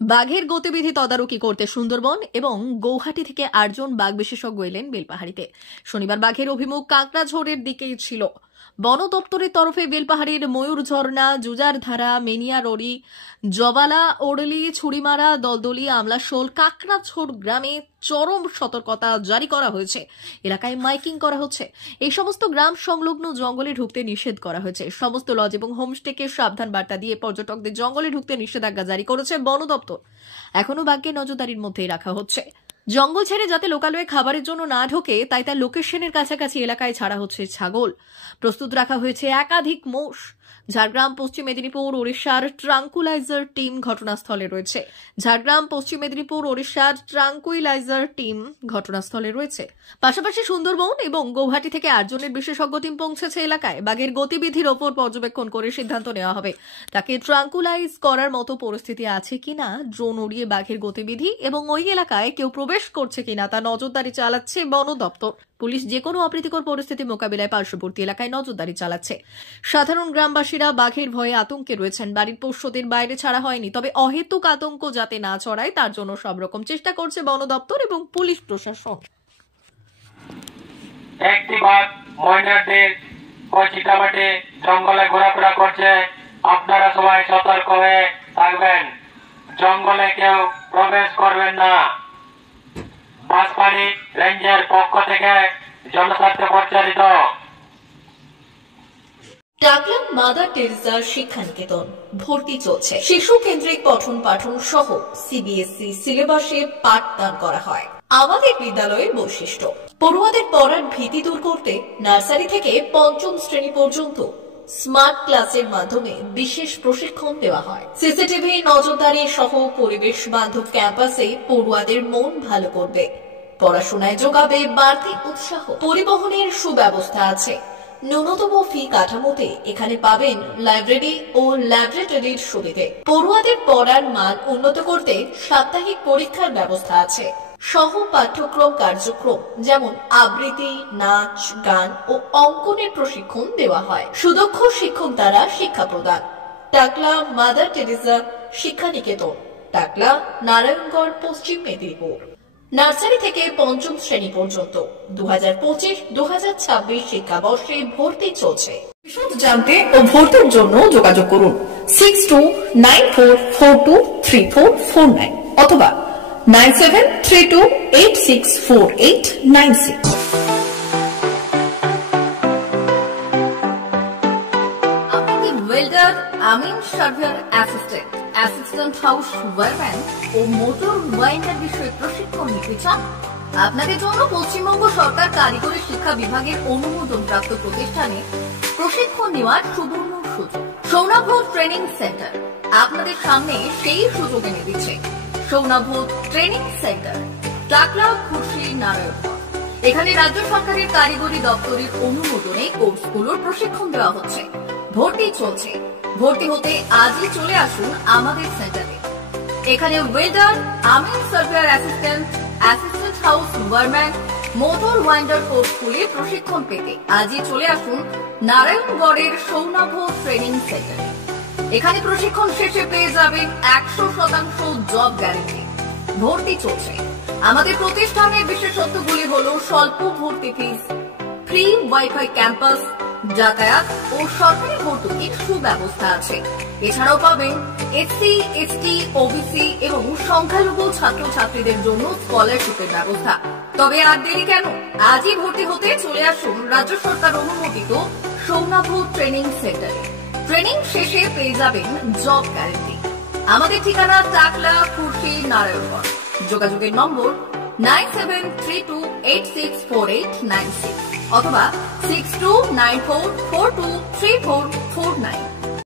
বাঘের গতিবিধি তদারকি করতে সুন্দরবন এবং গৌহাটি থেকে ৮ জন বাঘ বিশেষজ্ঞ এলেন বেলপাহাড়িতে। শনিবার বাঘের অভিমুখ কাঁকড়াঝোড়ের দিকেই ছিল। বন দপ্তরের তরফে বেলপাহাড়ির ময়ূর ঝর্ণা, জুজারধারা, মেনিয়ারড়ি, জবালা, ওড়লি, ছুরিমারা, দলদলি, আমলাশোল, কাঁকড়াঝোড় গ্রামে চরম সতর্কতা জারি করা হয়েছে। এলাকায় মাইকিং করা হচ্ছে। এই সমস্ত গ্রাম সংলগ্ন জঙ্গলে ঢুকতে নিষেধ করা হয়েছে। সমস্ত লজ এবং হোমস্টেকে সাবধান বার্তা দিয়ে পর্যটকদের জঙ্গলে ঢুকতে নিষেধাজ্ঞা জারি করেছে বন দপ্তর। এখনো বাঘকে নজরদারির মধ্যেই রাখা হচ্ছে। জঙ্গল ছেড়ে যাতে লোকালয়ে খাবারের জন্য না ঢোকে তাই তার লোকেশনের কাছাকাছি এলাকায় ছাড়া হচ্ছে ছাগল। প্রস্তুত রাখা হয়েছে একাধিক মোষ। ঝাড়গ্রাম, পশ্চিম মেদিনীপুর, ওড়িশার ট্রাঙ্কুলাইজার টিম ঘটনাস্থলে রয়েছে। পাশাপাশি সুন্দরবন এবং গৌহাটি থেকে ৮ জনের বিশেষজ্ঞ টিম পৌঁছেছে এলাকায়। বাঘের গতিবিধির ওপর পর্যবেক্ষণ করে সিদ্ধান্ত নেওয়া হবে তাকে ট্রাঙ্কুলাইজ করার মতো পরিস্থিতি আছে কিনা, ড্রোন উড়িয়ে বাঘের গতিবিধি এবং ওই এলাকায় কেউ প্রবেশ করছে কিনা তা নজরদারি চালাচ্ছে বন দপ্তর। পুলিশ যে কোনো অপ্রীতিকর পরিস্থিতি মোকাবিলায় পার্শ্ববর্তী এলাকায় নজরদারি চালাচ্ছে। সাধারণ গ্রামবাসীরা বাঘের ভয়ে আতঙ্কে রয়েছেন। বাড়ির পোষ্যদের বাইরে ছাড়া হয়নি, তবে অহেতুক আতঙ্ক যাতে না ছড়ায় তার জন্য সব রকম চেষ্টা করছে বন দপ্তর এবং পুলিশ প্রশাসন। একটি বাঘ ময়নাদের চিটামাটি জঙ্গলে ঘোরাফেরা করছে। আপনারা সবাই সতর্ক হয়ে থাকবেন, জঙ্গলে কেউ প্রবেশ করবেন না। বাঁশপাড়ি রেঞ্জের পক্ষ থেকে জনস্বার্থে পরিচালিত। টাকলা মাদার টেরেসা শিক্ষানিকেতন ভর্তি চলছে। শিশু কেন্দ্রিক পঠন পাঠন সহ সিবিএসই সিলেবাসে পাঠদান করা হয়। আমাদের বিদ্যালয়ের বৈশিষ্ট্য: পড়ুয়াদের পড়ার ভীতি দূর করতে নার্সারি থেকে ৫ম শ্রেণী পর্যন্ত স্মার্ট ক্লাসের মাধ্যমে বিশেষ প্রশিক্ষণ দেওয়া হয়। সিসিটিভি নজরদারি সহ পরিবেশ বান্ধব ক্যাম্পাসে পড়ুয়াদের মন ভালো করবে, পড়াশোনায় যোগাবে বাড়তি উৎসাহ। পরিবহনের সুব্যবস্থা আছে। ন্যূনতম ফি কাঠামোতে এখানে পাবেন লাইব্রেরি ও ল্যাবরেটরির সুবিধে। পড়ুয়াদের পড়ার মান উন্নত করতে সাপ্তাহিক পরীক্ষার ব্যবস্থা আছে। সহ পাঠ্যক্রম কার্যক্রম যেমন আবৃত্তি, নাচ, গান ও অঙ্কনের প্রশিক্ষণ দেওয়া হয়। সুদক্ষ শিক্ষক দ্বারা শিক্ষা প্রদান। টাকলা মাদার টেরেসা শিক্ষানিকেতন, টাকলা, নারায়ণগড়, পশ্চিম মেদিনীপুর। নার্সারি থেকে ৫ম শ্রেণী পর্যন্ত ২০২৫-২০২৬ শিক্ষাবর্ষে ভর্তি চলছে। বিশদ জানতে ও ভর্তির জন্য যোগাযোগ করুন 6294423449 অথবা 9732864896। আপনি ওয়েল্ডার, আমিন surveyor assistant, assistant house wireman ও মোটর ওয়াইন্ডার বিষয়ে প্রশিক্ষণ নিতে চান? আপনাদের জন্য পশ্চিমবঙ্গ সরকার কারিগরি শিক্ষা বিভাগের অনুমোদনপ্রাপ্ত প্রতিষ্ঠানে প্রশিক্ষণ নেওয়ার সুবর্ণ সুযোগ। সৌনাভ ট্রেনিং সেন্টার আপনাদের সামনে সেই সুযোগ এনে দিচ্ছে। সৌনাভ ট্রেনিং সেন্টার, টাকলা, খুশি, নারায়ণগড়। এখানে রাজ্য সরকারের কারিগরি দপ্তরের অনুমোদনে কোর্সগুলোর প্রশিক্ষণ দেওয়া হচ্ছে। ভর্তি চলছে। ভর্তি হতে আজই চলে আসুন আমাদের সেন্টারে। এখানে ওয়েল্ডার, আমিন surveyor assistant, assistant house wireman, motor winder কোর্সগুলি প্রশিক্ষণ পেতে আজই চলে আসুন নারায়ণগড়ের সৌনাভ ট্রেনিং সেন্টারে। এখানে প্রশিক্ষণ শেষে পেয়ে যাবেন ১০০% জব গ্যারান্টি। ভর্তি চলছে। আমাদের প্রতিষ্ঠানের বিশেষত্বগুলি হল স্বল্প ভর্তি ফিস, ফ্রি ওয়াইফাই ক্যাম্পাস, যাতায়াত ও সরকারি ভর্তুকির সুব্যবস্থা আছে। এছাড়াও পাবেন এসসি, এসটি, ওবিসি এবং সংখ্যালঘু ছাত্রছাত্রীদের জন্য স্কলারশিপের ব্যবস্থা। তবে আর দেরি কেন, আজই ভর্তি হতে চলে আসুন রাজ্য সরকার অনুমোদিত সৌনাভ ট্রেনিং সেন্টারে। ট্রেনিং শেষে পেয়ে যাবেন জব গ্যারান্টি। আমাদের ঠিকানা টাকলা, খুশি, নারায়ণগড়। যোগাযোগের নম্বর 9732864896 অথবা 6294423449।